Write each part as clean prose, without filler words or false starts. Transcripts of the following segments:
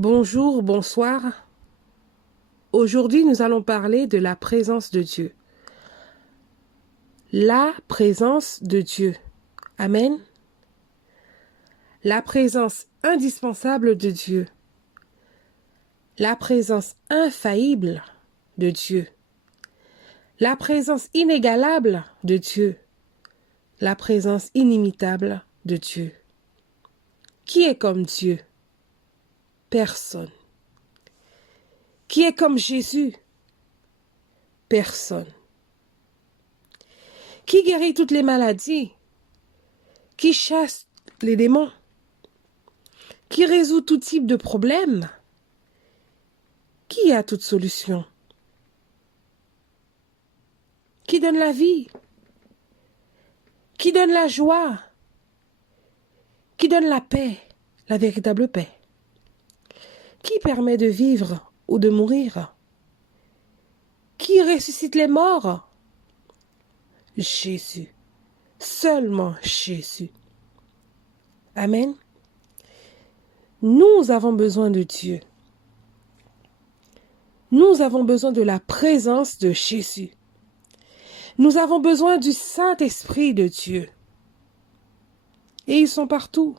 Bonjour, bonsoir. Aujourd'hui, nous allons parler de la présence de Dieu. La présence de Dieu. Amen. La présence indispensable de Dieu. La présence infaillible de Dieu. La présence inégalable de Dieu. La présence inimitable de Dieu. Qui est comme Dieu? Personne. Qui est comme Jésus? Personne. Qui guérit toutes les maladies? Qui chasse les démons? Qui résout tout type de problème? Qui a toute solution? Qui donne la vie? Qui donne la joie? Qui donne la paix, la véritable paix? Qui permet de vivre ou de mourir? Qui ressuscite les morts? Jésus. Seulement Jésus. Amen. Nous avons besoin de Dieu. Nous avons besoin de la présence de Jésus. Nous avons besoin du Saint-Esprit de Dieu. Et ils sont partout.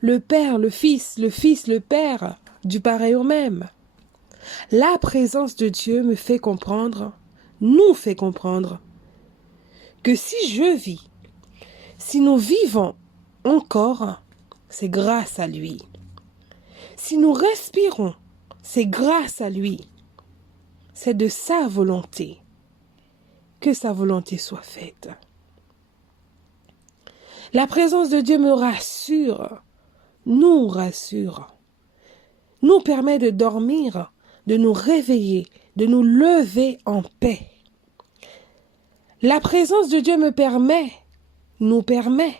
Le Père, le Fils, le Père, du pareil au même. La présence de Dieu me fait comprendre, nous fait comprendre, que si je vis, si nous vivons encore, c'est grâce à lui. Si nous respirons, c'est grâce à lui. C'est de sa volonté. Que sa volonté soit faite. La présence de Dieu me rassure, nous rassure, nous permet de dormir, de nous réveiller, de nous lever en paix. La présence de Dieu nous permet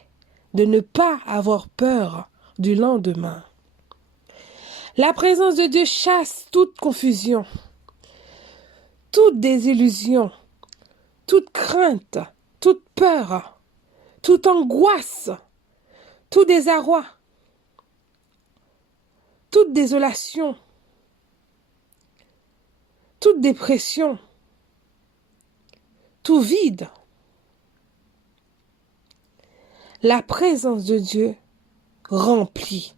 de ne pas avoir peur du lendemain. La présence de Dieu chasse toute confusion, toute désillusion, toute crainte, toute peur, toute angoisse, tout désarroi, toute désolation, toute dépression, tout vide. La présence de Dieu remplit.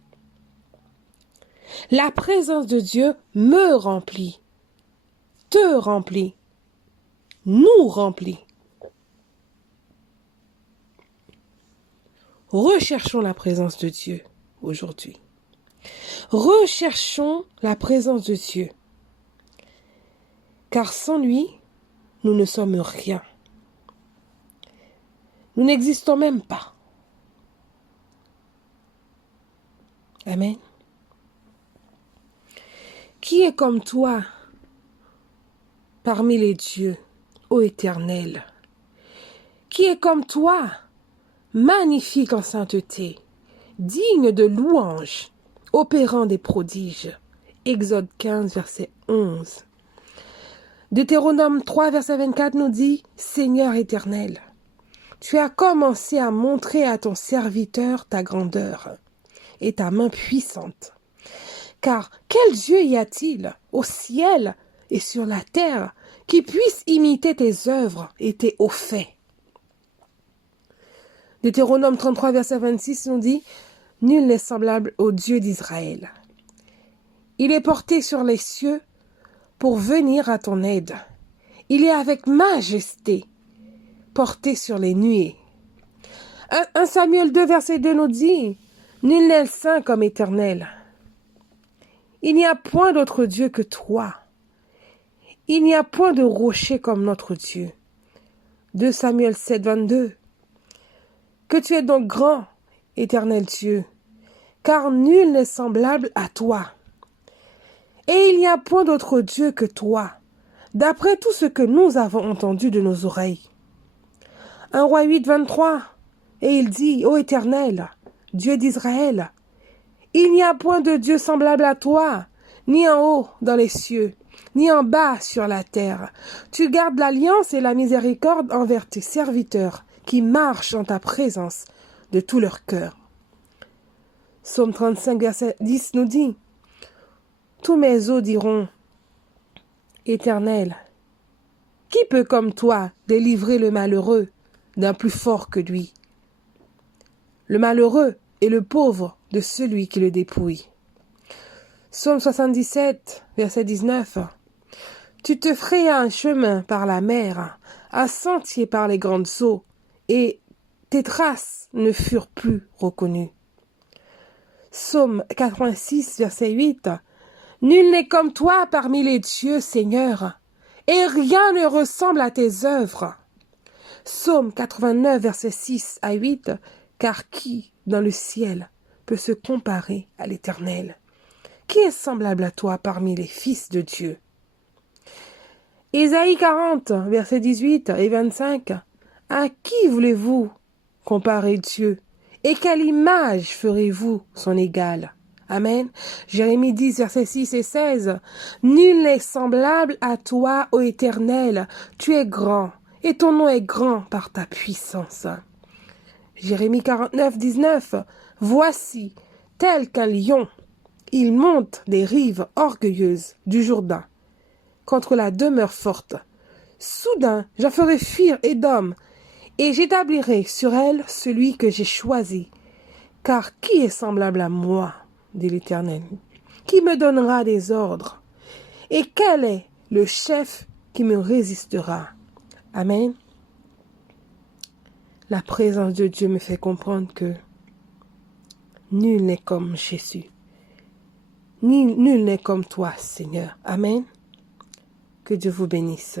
La présence de Dieu me remplit, te remplit, nous remplit. Recherchons la présence de Dieu aujourd'hui. Recherchons la présence de Dieu. Car sans lui, nous ne sommes rien. Nous n'existons même pas. Amen. Qui est comme toi parmi les dieux, ô Éternel? Qui est comme toi, magnifique en sainteté, digne de louange, opérant des prodiges? Exode 15, verset 11. Deutéronome 3, verset 24 nous dit, Seigneur éternel, tu as commencé à montrer à ton serviteur ta grandeur et ta main puissante. Car quel Dieu y a-t-il au ciel et sur la terre qui puisse imiter tes œuvres et tes hauts faits? Deutéronome 33, verset 26 nous dit, nul n'est semblable au Dieu d'Israël. Il est porté sur les cieux pour venir à ton aide. Il est avec majesté, porté sur les nuées. 1 Samuel 2, verset 2 nous dit, nul n'est saint comme Éternel. Il n'y a point d'autre Dieu que toi. Il n'y a point de rocher comme notre Dieu. 2 Samuel 7, 22. Que tu es donc grand, Éternel Dieu, car nul n'est semblable à toi. Et il n'y a point d'autre Dieu que toi, d'après tout ce que nous avons entendu de nos oreilles. 1 Roi 8, 23. Et il dit, ô Éternel, Dieu d'Israël, il n'y a point de Dieu semblable à toi, ni en haut dans les cieux, ni en bas sur la terre. Tu gardes l'alliance et la miséricorde envers tes serviteurs, qui marchent en ta présence de tout leur cœur. Psaume 35, verset 10 nous dit, Tous mes os diront, Éternel, qui peut comme toi délivrer le malheureux d'un plus fort que lui? Le malheureux est le pauvre de celui qui le dépouille. Psaume 77, verset 19. Tu te frayas un chemin par la mer, un sentier par les grandes eaux, et tes traces ne furent plus reconnues. Psaume 86, verset 8. Nul n'est comme toi parmi les dieux, Seigneur, et rien ne ressemble à tes œuvres. Psaume 89, verset 6 à 8. Car qui, dans le ciel, peut se comparer à l'Éternel? Qui est semblable à toi parmi les fils de Dieu? Ésaïe 40, versets 18 et 25. À qui voulez-vous comparer Dieu? Et quelle image ferez-vous son égal? Amen. Jérémie 10, versets 6 et 16. Nul n'est semblable à toi, ô Éternel. Tu es grand, et ton nom est grand par ta puissance. Jérémie 49, 19. Voici, tel qu'un lion, il monte des rives orgueilleuses du Jourdain contre la demeure forte. Soudain, j'en ferai fuir Édom, et j'établirai sur elle celui que j'ai choisi. Car qui est semblable à moi, dit l'Éternel? Qui me donnera des ordres? Et quel est le chef qui me résistera? Amen. La présence de Dieu me fait comprendre que nul n'est comme Jésus. Nul n'est comme toi, Seigneur. Amen. Que Dieu vous bénisse.